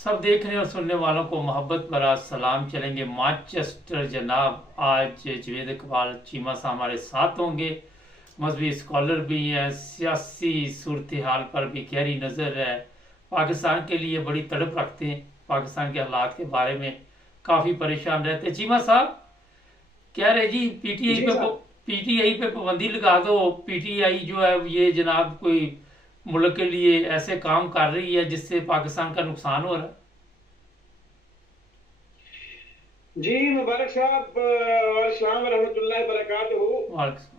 सब देखने और सुनने वालों को मोहब्बत भरा सलाम। चलेंगे मानचेस्टर जनाब। आज जवेद इकबाल चीमा साहब हमारे साथ होंगे। मजहबी स्कॉलर भी हैं, सियासी सूरत हाल पर भी गहरी नज़र है, पाकिस्तान के लिए बड़ी तड़प रखते हैं, पाकिस्तान के हालात के बारे में काफ़ी परेशान रहते हैं। चीमा साहब कह रहे जी पीटीआई जी पे साहब। पीटीआई पे पाबंदी लगा दो। पीटीआई जो है ये जनाब कोई मुल्क के लिए ऐसे काम कर रही है जिससे पाकिस्तान का नुकसान हो रहा है। जी मुबारक साहब, अस्सलाम रहमतुल्लाहि बरकातहू। वालेकुम।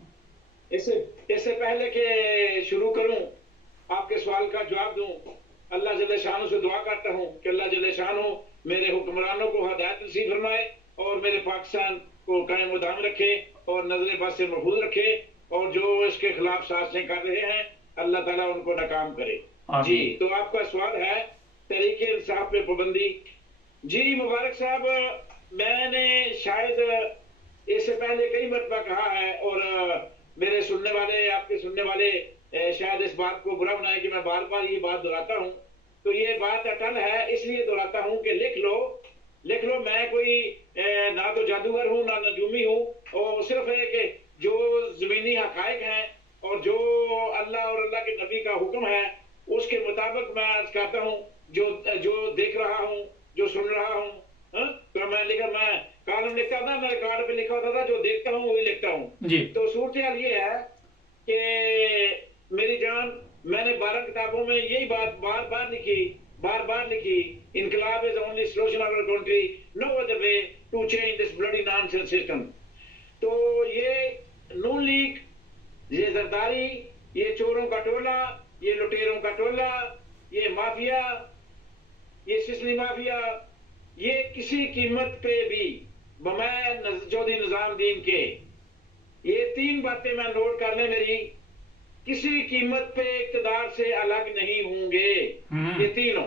इससे इससे पहले कि शुरू करूं, आपके सवाल का जवाब दूं, अल्लाह जल्ले शान से दुआ करता हूं कि अल्लाह जल्ले शान मेरे हुक्मरानों को हदायत नसीब फरमाए और मेरे पाकिस्तान को कायम दाम रखे और नजर बस से महफूज रखे, और जो इसके खिलाफ साजिशें कर रहे हैं अल्लाह ताला उनको नाकाम करे। जी, आमीन। तो आपका सवाल है तरीके इंसाफ पे पाबंदी। जी मुबारक साहब, मैंने शायद इससे पहले कई मरतबा कहा है, और मेरे सुनने वाले, आपके सुनने वाले शायद इस बात को बुरा बनाए कि मैं बार बार ये बात दोहराता हूँ। तो ये बात अटल है, इसलिए दोहराता हूँ कि लिख लो, लिख लो। मैं कोई ना तो जादूगर हूँ ना नजूमी हूँ, और सिर्फ है कि जो जमीनी हकायक हैं और जो अल्लाह और अल्लाह के नबी का हुक्म है उसके मुताबिक मैं अर्ज करता हूँ। जो जो देख रहा हूँ, जो सुन रहा हूँ। तो मैं कॉलम लिखता था, मेरे कार्ड पे लिखा होता था जो देखता हूँ वही लिखता हूँ। जी। तो सूरत हाल ये है कि मेरी जान, मैंने 12 किताबों में यही बात बार बार लिखी, बार बार लिखी। इनकलाब is only solution of our country, no other way to change this bloody nonsense system. तो ये नून लीग, ये जरदारी, ये चोरों का टोला, ये लुटेरों का टोला, ये माफिया, ये सिसली माफिया, ये किसी कीमत पे भी बमै जोधी निजामुद्दीन के, ये 3 बातें मैं नोट कर ले मेरी, किसी कीमत पे इक्तदार से अलग नहीं होंगे ये तीनों।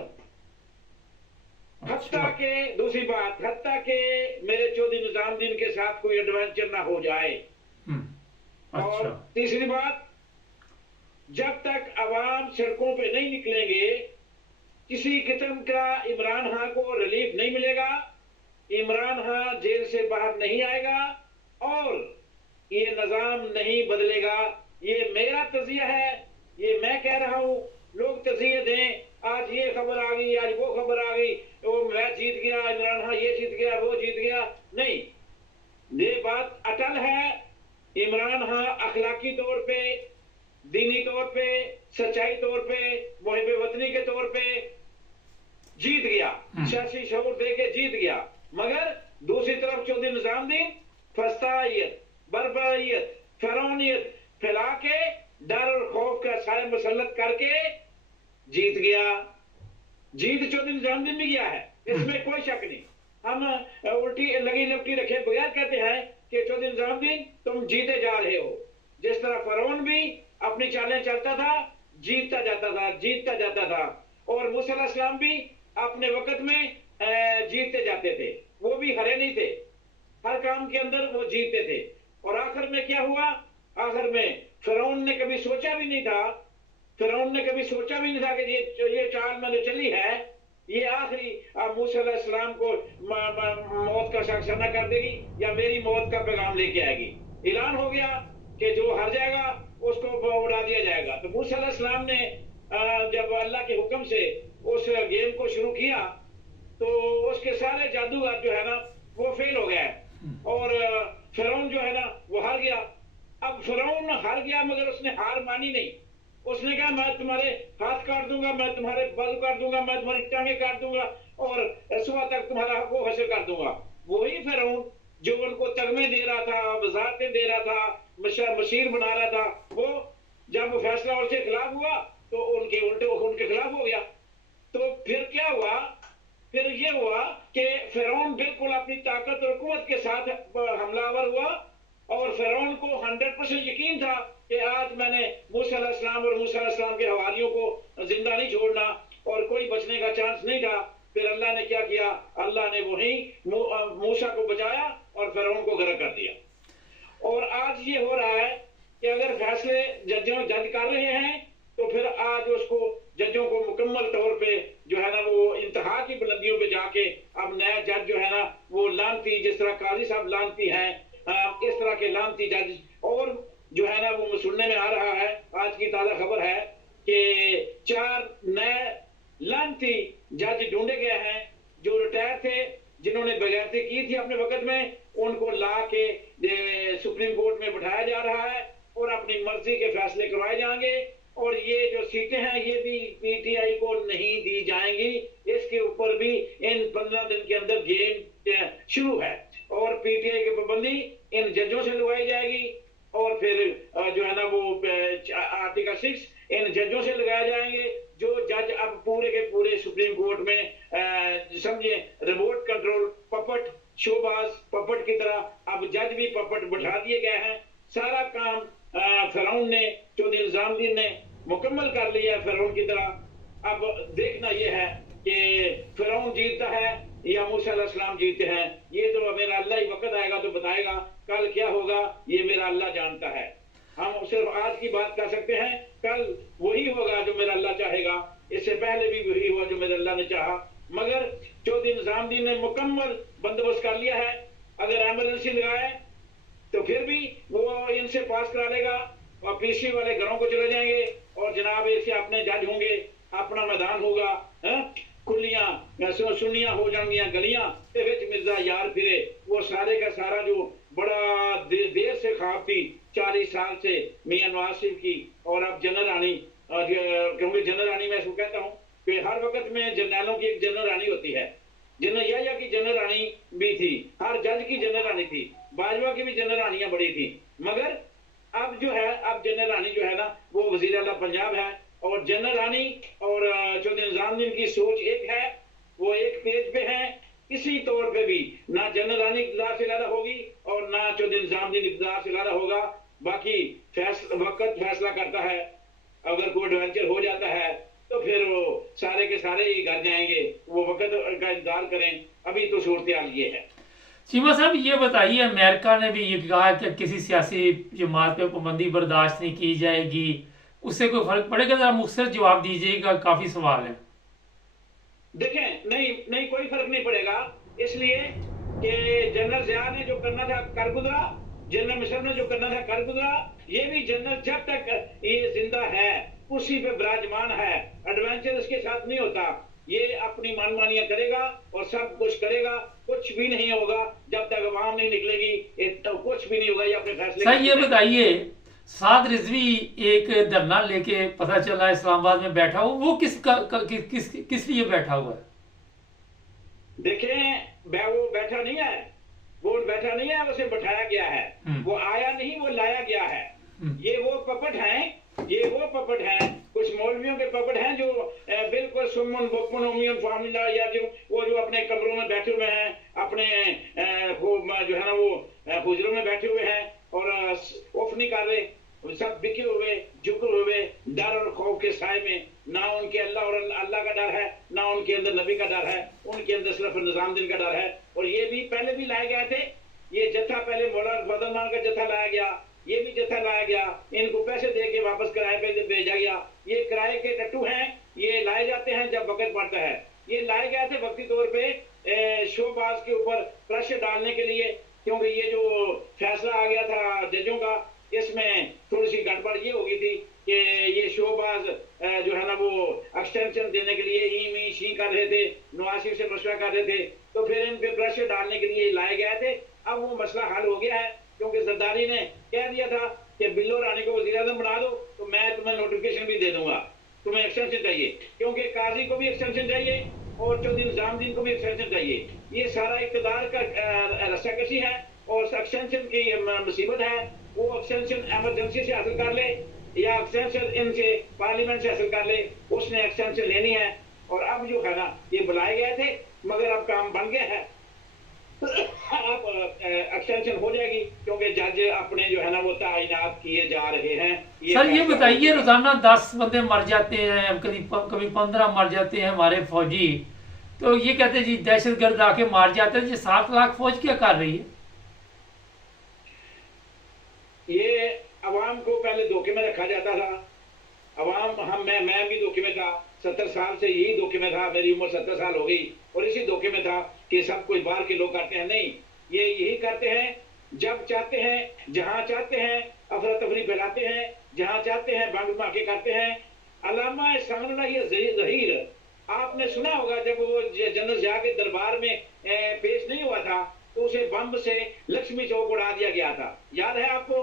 हत्ता अच्छा। के, दूसरी बात, हत्ता के मेरे चौधरी निजामुद्दीन के साथ कोई एडवेंचर ना हो जाए। और अच्छा। तीसरी बात, जब तक अवाम सड़कों पे नहीं निकलेंगे किसी किस्म का इमरान खान को रिलीफ नहीं मिलेगा, इमरान खान जेल से बाहर नहीं आएगा और ये निजाम नहीं बदलेगा। ये मेरा तजिया है, ये मैं कह रहा हूं। लोग तजिए दें, आज ये खबर आ गई, आज वो खबर आ गई, वो मैच जीत गया, इमरान खान ये जीत गया, वो जीत गया। नहीं, ये बात अटल है। इमरान खान अखलाकी तौर पे, दीनी तौर पे, सच्चाई तौर पे, मुहिब वतनी के तौर पे जीत गया, सियासी शऊर दे के जीत गया। मगर दूसरी तरफ चौधरी निजामुद्दीन फसाइयत, बर्बरियत, फिरौनियत फैला के डर और खौफ का साया मुसल्लत करके जीत गया। जीत चौधरी निजामुद्दीन भी गया है, इसमें कोई शक नहीं। हम उल्टी लगी लिपटी रखे बगैर कहते हैं कि चौधरी निजामुद्दीन तुम जीते जा रहे हो। जिस तरह फरौन भी अपनी चालें चलता था, जीतता जाता था, जीतता जाता था, और मूसा अलैहिस्सलाम भी अपने वक्त में जीतते जाते थे, वो भी हरे नहीं थे, हर काम के अंदर वो जीतते थे। और आखिर में क्या हुआ? आखिर में फिरौन ने कभी सोचा भी नहीं था, फिरौन ने कभी सोचा भी नहीं था कि ये चाल मैंने चली है, ये आखिरी मूसा अलैहिस्सलाम को मौत का साक्षाना कर देगी या मेरी मौत का पैगाम लेके आएगी। ऐलान हो गया कि जो हार जाएगा उसको उड़ा दिया जाएगा। तो मूसा अलैहिस्सलाम ने जब अल्लाह के हुक्म से उस गेम को शुरू किया तो उसके सारे जादूगर जो है ना वो फेल हो गए, और फिरौन जो है ना वो हार गया। अब फिरौन हार गया मगर उसने हार मानी नहीं। उसने कहा मैं तुम्हारे हाथ काट दूंगा, मैं तुम्हारे बाल काट दूंगा, मैं तुम्हारी टांगे काट दूंगा और सुबह तक तुम्हारा हक हासिल कर दूंगा। वही फिरौन जो उनको तगमे दे रहा था, वजारतें दे रहा था, मशीर बना रहा था, वो जब फैसला उसके खिलाफ हुआ तो उनके उल्टे उनके खिलाफ हो गया। तो फिर क्या हुआ? फिर ये हुआ कि फिरौन बिल्कुल अपनी ताकत और कुव्वत के साथ हमलावर हुआ, और फिरौन को 100% यकीन था कि आज मैंने मूसा अलैहिस्सलाम और मूसा अलैहिस्सलाम के हवारियों को जिंदा नहीं छोड़ना और कोई बचने का चांस नहीं था। फिर अल्लाह ने क्या किया? अल्लाह ने वही मूसा को बचाया और फिरौन को गर्क कर दिया। और आज ये हो रहा है कि अगर फैसले जज कर रहे हैं तो फिर आज उसको जजों को मुकम्मल तौर पे जो है ना वो इंतहा की जाके अब नया जज जो है ना वो लानती, जिस तरह काजी साहब लानती हैं, इस तरह के लानती जज और जो है ना वो सुनने में आ रहा है, आज की ताजा खबर है कि 4 नए लानती जज ढूंढे गए हैं जो रिटायर थे, जिन्होंने बगैरती की थी अपने वक्त में, उनको ला के सुप्रीम कोर्ट में बिठाया जा रहा है और अपनी मर्जी के फैसले करवाए जाएंगे। और ये जो सीटें हैं ये भी पीटीआई को नहीं दी जाएंगी, इसके ऊपर भी इन 15 दिन के अंदर गेम शुरू है और पीटीआई की पाबंदी इन जजों से लगाई जाएगी और फिर जो है ना वो आर्टिकल 6 इन जजों से लगाए जाएंगे जो जज अब पूरे के पूरे सुप्रीम कोर्ट में समझिए रिमोट कंट्रोल पपट, शोबाज पपट की तरह अब जज भी पपट बैठा दिए गए हैं। सारा काम फिरौन ने, चौधरी निजामुद्दीन ने मुकम्मल कर लिया फिरौन की तरह। अब देखना यह है कि फिरौन जीतता है या मूसा अलैहिस्सलाम जीतते हैं, ये तो मेरा अल्लाह ही वक्त आएगा तो बताएगा, कल क्या होगा ये मेरा अल्लाह जानता है। हम सिर्फ आज की बात कर सकते हैं, कल वही होगा जो मेरा अल्लाह चाहेगा, इससे पहले भी वही हुआ जो मेरे अल्लाह ने चाहा। मगर चौधरी निजामुद्दीन ने मुकम्मल बंदोबस्त कर लिया है, अगर एमरजेंसी लगाए तो फिर भी वो इनसे पास करा लेगा और पीसी वाले घरों को चले जाएंगे और जनाब ऐसे अपने जज होंगे, अपना मैदान होगा, खुलियां सुनियां हो जाएंगियां गलियां मिर्जा यार फिरे, वो सारे का सारा जो बड़ा देर से ख्वाब थी 40 साल से मियां नवाज शरीफ की और अब जनरल रानी, क्योंकि जनरल रानी मैं इसको कहता हूँ कि हर वक्त में जर्नैलों की एक जनरल रानी होती है, जनरल याया की जनरल रानी भी थी, हर जज की जनरल रानी थी, बाजवा की भी जनरल रानियां बड़ी थी, मगर अब जो है अब जनरल रानी जो है ना वो वजीर आला पंजाब है और जनरल रानी और चौधरी निजामुद्दीन की सोच एक है, वो एक पेज पे है। किसी तौर पे भी ना जनरल रानी इक़्तिदार से ज़्यादा होगी और ना चौधरी निजामुद्दीन इक़्तिदार से ज़्यादा होगा। बाकी वक्त फैसला करता है, अगर कोई एडवेंचर हो जाता है तो फिर वो सारे के सारे ही घर जाएंगे, वो वक्त का इंतजार करें। अभी तो सूरत हाल ये है। चीमा साहब ये बताइए, अमेरिका ने भी ये कहा कि किसी सियासी जमात पे पाबंदी बर्दाश्त नहीं की जाएगी, उससे कोई फर्क पड़ेगा? जरा मुख्तसर जवाब दीजिएगा, काफी सवाल है। देखें, नहीं कोई फर्क नहीं पड़ेगा, इसलिए कि जनरल ज़िया ने जो करना था कर गुजरा, जनरल मुशर्रफ ने जो करना था कर गुजरा, ये भी जनरल जब तक ये जिंदा है उसी पे विराजमान है, एडवेंचर इसके साथ नहीं होता, ये अपनी मनमानियां करेगा और सब कुछ करेगा, कुछ भी नहीं होगा जब तक अवाम नहीं निकलेगी, तो कुछ भी नहीं होगा, ये अपने फैसले। सर ये बताइए, साद रिजवी एक धरना लेके पता चला इस्लामाबाद में बैठा हो, वो किस लिए बैठा हुआ है? देखें, वो बैठा नहीं है, वो बैठा नहीं है, उसे बैठाया गया है, वो आया नहीं, वो लाया गया है। ये वो पपट हैं, ये वो पपट हैं, कुछ मौलवियों के पपट हैं जो बिल्कुल सुमन बुकमन उम्मीन फामिला या जो वो जो अपने कमरों में बैठे हुए हैं, अपने जो है ना वो हुजरों में बैठे हुए हैं और उफ नहीं कर रहे, सब बिके हुए झुके हुए डर और खौफ के साए में, ना उनके अल्लाह और अल्लाह का डर है, ना उनके अंदर नबी का डर है, उनके अंदर सिर्फ निजामुद्दीन का डर है। और ये भी पहले भी लाए गए थे, ये जत्था पहले मौलाना फजलमान का जत्था लाया गया, ये भी जत्था लाया गया, इनको पैसे दे के वापस किराए पे भेजा गया, ये किराए के टट्टू हैं, ये लाए जाते हैं जब वक्त पड़ता है। ये लाए गए थे वक्ती तौर पे शोबाज के ऊपर प्रेशर डालने के लिए, क्योंकि ये जो फैसला आ गया था जजों का, इसमें थोड़ी सी गड़बड़ ये हो गई थी कि ये शोबाज जो है ना वो एक्सटेंशन देने के लिए ई शी कर रहे थे, नवाज शरीफ से मशवरा कर रहे थे, तो फिर इन पे प्रेशर डालने के लिए लाए गए थे। अब वो मसला हल हो गया है, क्योंकि जरदारी ने कह दिया था कि बिल्लो रानी को वज़ीर आज़म बना दो तो मैं तुम्हें नोटिफिकेशन भी दे दूंगा, तुम्हें एक्सटेंशन चाहिए, क्योंकि काजी को भी एक्सटेंशन चाहिए और चौधरी निजामुद्दीन को भी एक्सटेंशन चाहिए। ये सारा इक़्तिदार का रस्साकशी है और एक्सटेंशन की मुसीबत है। वो एक्सटेंशन एमरजेंसी से हासिल कर ले या एक्सटेंशन इनसे पार्लियामेंट से हासिल कर ले, उसने एक्सटेंशन लेनी है। और अब जो है ना ये बुलाए गए थे, मगर अब काम बन गया है, अब एक्सटेंशन हो जाएगी, क्योंकि जज अपने जो है ना वो तैनात किए जा रहे हैं। सर ये बताइए, रोजाना 10 बंदे मर जाते हैं, कभी 15 मर जाते हैं हमारे फौजी, तो ये कहते हैं जी दहशतगर्द आके मार जाते हैं, जी 7 लाख फौज क्या कर रही है? ये अवाम को पहले धोखे में रखा जाता था, अवाम मैं भी धोखे में था, 70 साल से यही धोखे में था, मेरी उम्र 70 साल हो गई और इसी धोखे में था कि सब कुछ बाहर के लोग करते हैं। नहीं, ये यही करते हैं, जब चाहते हैं जहां चाहते हैं अफरा तफरी फैलाते हैं, जहां चाहते हैं बम धमाके करते हैं। अल्लामा सानल्लाह ये ज़हीर आपने सुना होगा, जब वो जनरल ज़िया के दरबार में पेश नहीं हुआ था तो उसे बम से लक्ष्मी चौक उड़ा दिया गया था, याद है आपको?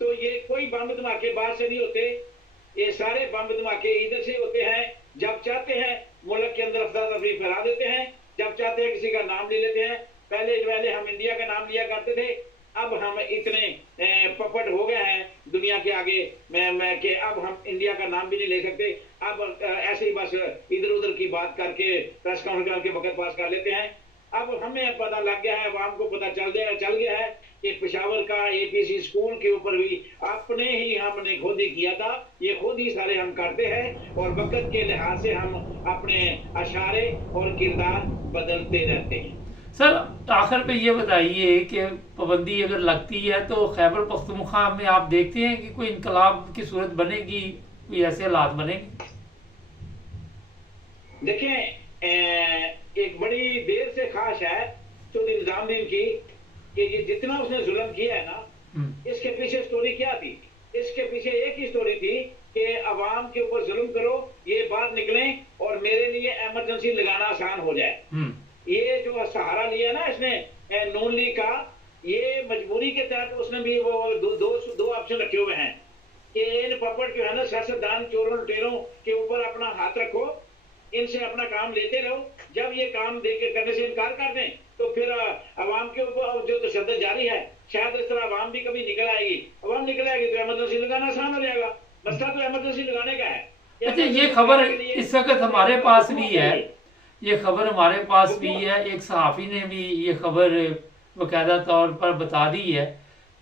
तो ये कोई बम धमाके बाहर से नहीं होते, ये सारे बम धमाके इधर से होते हैं। जब चाहते हैं मुल्क के अंदर अफरा तफरी फैला देते हैं, जब चाहते हैं किसी का नाम ले लेते हैं। पहले हम इंडिया का नाम लिया करते थे, अब हम इतने पपट हो गए हैं दुनिया के आगे मैं कि अब हम इंडिया का नाम भी नहीं ले सकते। अब ऐसे ही बस इधर उधर की बात करके प्रेस कॉन्फ्रेंस करके वक्त पास कर लेते हैं। अब हमें पता लग गया है, अवाम को पता चल गया है कि पेशावर का एपीसी स्कूल के ऊपर भी अपने ही हमने खुद ही किया था, ये खुद ही सारे हम करते हैं और वक्त के लिहाज से हम अपने अशारे और किरदार बदलते रहते हैं। सर आखिर पे ये बताइए कि पाबंदी अगर लगती है तो खैबर पख्तूनख्वा में आप देखते हैं कि कोई इनकलाब की सूरत बनेगी, कोई ऐसे हालात बनेंगे? देखें, एक बड़ी देर से ख्वाहिश है चौधरी निजामुद्दीन की कि ये जितना उसने जुल्म किया है ना, इसके पीछे स्टोरी क्या थी? इसके पीछे एक ही स्टोरी थी कि अवाम के ऊपर जुल्म करो, ये बाहर निकलें और मेरे लिए इमरजेंसी लगाना आसान हो जाए। ये जो सहारा लिया ना इसने नून लीग का, ये मजबूरी के तहत उसने भी वो दो ऑप्शन रखे हुए हैं कि इन पपट जो है ना सियासतदान चोरों लुटेरों के ऊपर अपना हाथ रखो, इनसे अपना काम लेते रहो, जब ये काम करने से इनकार कर दें तो फिर अवाम के ऊपर जो तशद्दुद जारी है, शायद इस तरह अवाम भी कभी निकल आएगी। अवाम निकल आएगी तो इमरजेंसी लगाना आसान हो जाएगा। मसला तो इमरजेंसी लगाने का है। अच्छा, ये खबर इस वक्त हमारे पास भी है, ये खबर हमारे पास भी है, एक सहाफ़ी ने भी ये खबर बाकायदा तौर पर बता दी है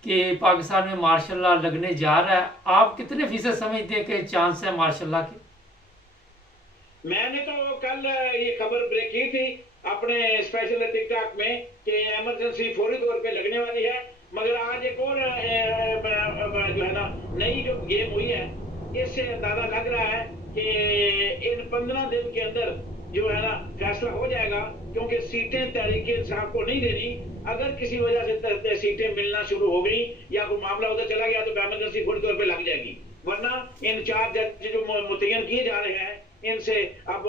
कि पाकिस्तान में मार्शल लॉ लगने जा रहा है। आप कितने फीसद समझते हैं कि चांस है मार्शल लॉ के? मैंने तो कल ये खबर ब्रेक की थी अपने स्पेशल टिकटॉक में कि इमरजेंसी फौरी तौर पे लगने वाली है, मगर आज एक और जो है ना नई जो गेम हुई है, इससे अंदाजा लग रहा है कि इन 15 दिन के अंदर जो है ना फैसला हो जाएगा, क्योंकि सीटें तहरीक इंसाफ को नहीं देनी। अगर किसी वजह से सीटें मिलना शुरू हो गई या कोई मामला उधर चला गया तो इमरजेंसी फौरी तौर पे लग जाएगी, वरना इन 4 जज जो मुतय्यन किए जा रहे हैं इनसे अब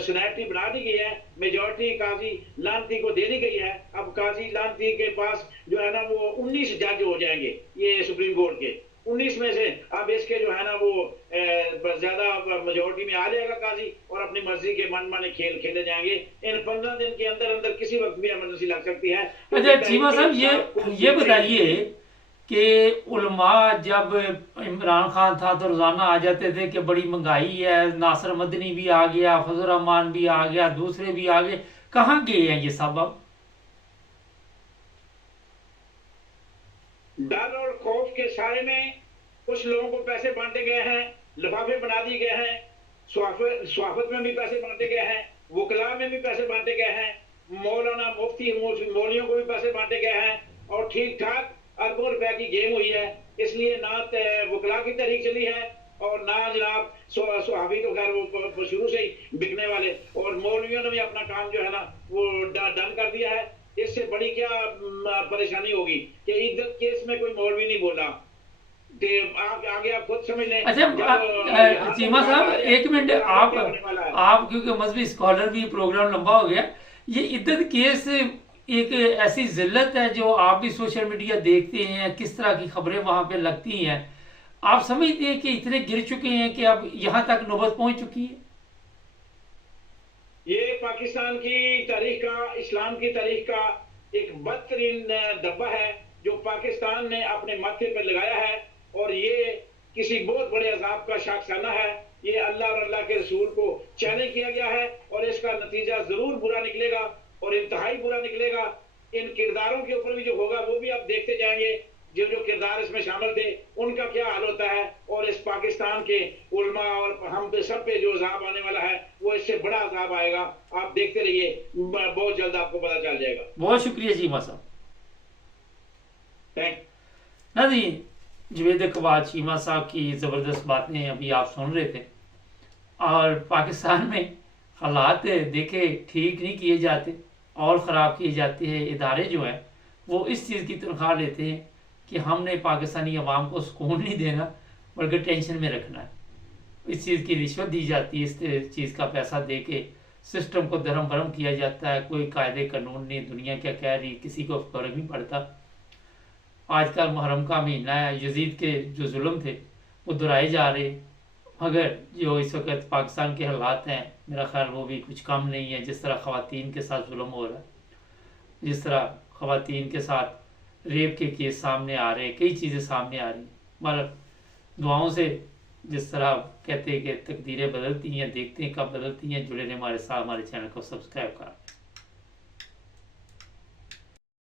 सुनहरी बना दी गई है, मेजॉरिटी काजी लानती को दे दी गई है। अब काजी लानती के पास जो है ना वो 19 जज हो जाएंगे ये सुप्रीम कोर्ट के, 19 में से अब इसके जो है ना वो ज्यादा मेजॉरिटी में आ जाएगा काजी और अपनी मर्जी के मन माने खेल खेले जाएंगे। इन 15 दिन के अंदर अंदर किसी वक्त भी इमरजेंसी लग सकती है। अच्छा चीमा साहब, ये बताइए कि उलमा जब इमरान खान था तो रोजाना आ जाते थे कि बड़ी महंगाई है, नासिर मदनी भी आ गया, फजल रहमान भी आ गया, दूसरे भी आ गए, कहाँ गए हैं ये सब? अब डर और खौफ के सारे में कुछ लोगों को पैसे बांटे गए हैं, लिफाफे बना दिए गए हैं, स्वाफत में भी पैसे बांटे गए हैं, वकला में भी पैसे बांटे गए हैं, मौलाना मुफ्ती मौलियों को भी पैसे बांटे गए हैं और ठीक ठाक अरबों रुपए की गेम हुई है। इसलिए ना वकला की तहरीक चली है और ना जनाब सुहाबी तो खैर वो शुरू से ही बिकने वाले, और मौलवियों ने भी अपना काम जो है ना वो डन कर दिया है। इससे बड़ी क्या परेशानी होगी कि इद्दत केस में कोई मौलवी नहीं बोला, आप आगे आप खुद समझ लें। अच्छा चीमा साहब एक मिनट, आप क्योंकि मजहबी स्कॉलर भी प्रोग्राम लंबा हो गया, ये इद्दत केस एक ऐसी जिल्लत है जो आप भी सोशल मीडिया देखते हैं, किस तरह की खबरें वहां पे लगती हैं, आप समझते हैं कि इतने गिर चुके हैं कि अब यहां तक नौबत पहुंच चुकी है? ये पाकिस्तान की तारीख का, इस्लाम की तारीख का एक बदतरीन धब्बा है जो पाकिस्तान ने अपने माथे पर लगाया है, और ये किसी बहुत बड़े अजाब का शाखसाना है। ये अल्लाह और अल्लाह के रसूल को चैलेंज किया गया है और इसका नतीजा जरूर बुरा निकलेगा और इंतहाई बुरा निकलेगा। इन किरदारों के ऊपर भी जो होगा वो भी आप देखते जाएंगे, जो जो किरदार इसमें शामिल थे उनका क्या हाल होता है, और इस पाकिस्तान के उलमा और हम पे सब पे जो अजाब आने वाला है वो इससे बड़ा अजाब आएगा। आप देखते रहिए, बहुत जल्द आपको पता चल जाएगा। बहुत शुक्रिया चीमा साहब। थैंक नहीं, जवेद इकबाल चीमा साहब की जबरदस्त बातें अभी आप सुन रहे थे। और पाकिस्तान में हालात देखे ठीक नहीं किए जाते और ख़राब किए जाते हैं। इदारे जो हैं वो इस चीज़ की तनख्वाह लेते हैं कि हमने पाकिस्तानी अवाम को सुकून नहीं देना बल्कि टेंशन में रखना है। इस चीज़ की रिश्वत दी जाती है, इस चीज़ का पैसा दे के सिस्टम को धर्म भरम किया जाता है। कोई कायदे कानून नहीं, दुनिया क्या कह रही किसी को फर्क नहीं पड़ता। आजकल मुहर्रम का महीना है, यजीद के जो जुल्म थे वो दोहराए जा रहे, मगर जो इस वक्त पाकिस्तान के हालात हैं मेरा ख्याल वो भी कुछ कम नहीं है। जिस तरह ख़वातीन के साथ जुल्म हो रहा है, जिस तरह ख़वातीन के साथ रेप के केस सामने आ रहे हैं, कई चीज़ें सामने आ रही हैं, मगर दुआओं से जिस तरह कहते हैं कि तकदीरें बदलती हैं, देखते हैं कब बदलती हैं। जुड़े रहे हमारे साथ, हमारे चैनल को सब्सक्राइब करें।